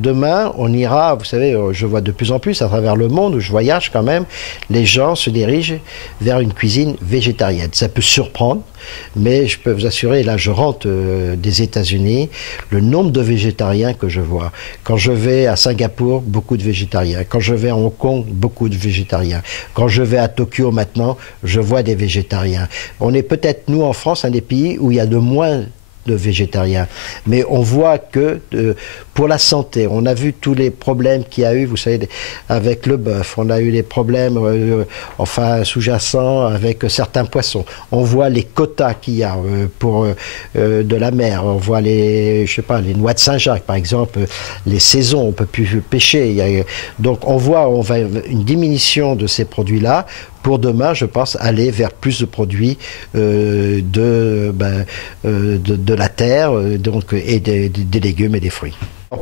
demain, on ira, vous savez, je vois de plus en plus à travers le monde, où je voyage quand même, les gens se dirigent vers une cuisine végétarienne. Ça peut surprendre, mais je peux vous assurer, là je rentre des États-Unis, le nombre de végétariens que je vois. Quand je vais à Singapour, beaucoup de végétariens. Quand je vais à Hong Kong, beaucoup de végétariens. Quand je vais à Tokyo maintenant, je vois des végétariens. On est peut-être, nous en France, un des pays où il y a de moins de végétariens. Mais on voit que pour la santé, on a vu tous les problèmes qu'il y a eu, vous savez, avec le bœuf, on a eu des problèmes enfin sous-jacents avec certains poissons. On voit les quotas qu'il y a pour de la mer, on voit les, je sais pas, les noix de Saint-Jacques par exemple, les saisons, on peut plus pêcher. Donc on voit une diminution de ces produits-là. Pour demain, je pense aller vers plus de produits de la terre donc, et des légumes et des fruits.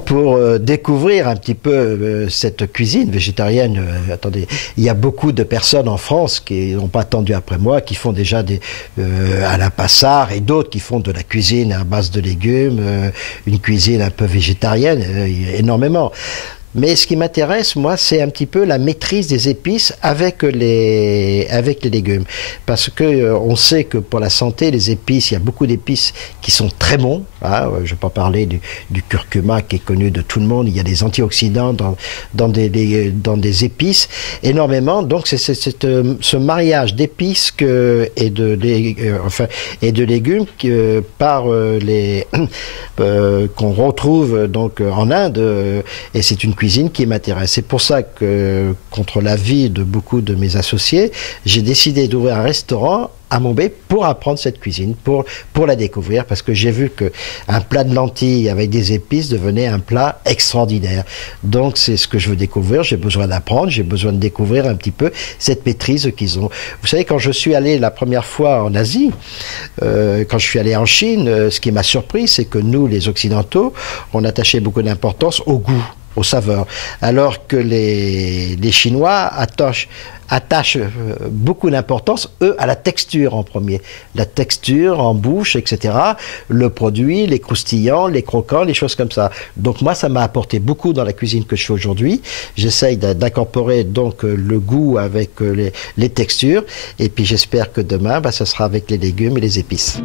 Pour découvrir un petit peu cette cuisine végétarienne, attendez, il y a beaucoup de personnes en France qui n'ont pas attendu après moi, qui font déjà Alain Passard et d'autres qui font de la cuisine à base de légumes, une cuisine un peu végétarienne, énormément. Mais ce qui m'intéresse, moi, c'est un petit peu la maîtrise des épices avec les légumes. Parce que on sait que pour la santé, les épices, il y a beaucoup d'épices qui sont très bons. Hein. Je ne vais pas parler du curcuma qui est connu de tout le monde. Il y a des antioxydants dans des épices énormément. Donc c'est ce mariage d'épices et de légumes qu'on retrouve donc en Inde. Et c'est une cuisine qui m'intéresse. C'est pour ça que, contre l'avis de beaucoup de mes associés, j'ai décidé d'ouvrir un restaurant à Monbé pour apprendre cette cuisine, pour la découvrir, parce que j'ai vu qu'un plat de lentilles avec des épices devenait un plat extraordinaire. Donc c'est ce que je veux découvrir, j'ai besoin d'apprendre, j'ai besoin de découvrir un petit peu cette maîtrise qu'ils ont. Vous savez, quand je suis allé la première fois en Asie, quand je suis allé en Chine, ce qui m'a surpris, c'est que nous, les Occidentaux, on attachait beaucoup d'importance au goût, aux saveurs, alors que les Chinois attachent beaucoup d'importance, eux, à la texture en premier. La texture en bouche, etc. Le produit, les croustillants, les croquants, les choses comme ça. Donc moi, ça m'a apporté beaucoup dans la cuisine que je fais aujourd'hui. J'essaye d'incorporer donc le goût avec les textures. Et puis j'espère que demain, ça sera avec les légumes et les épices.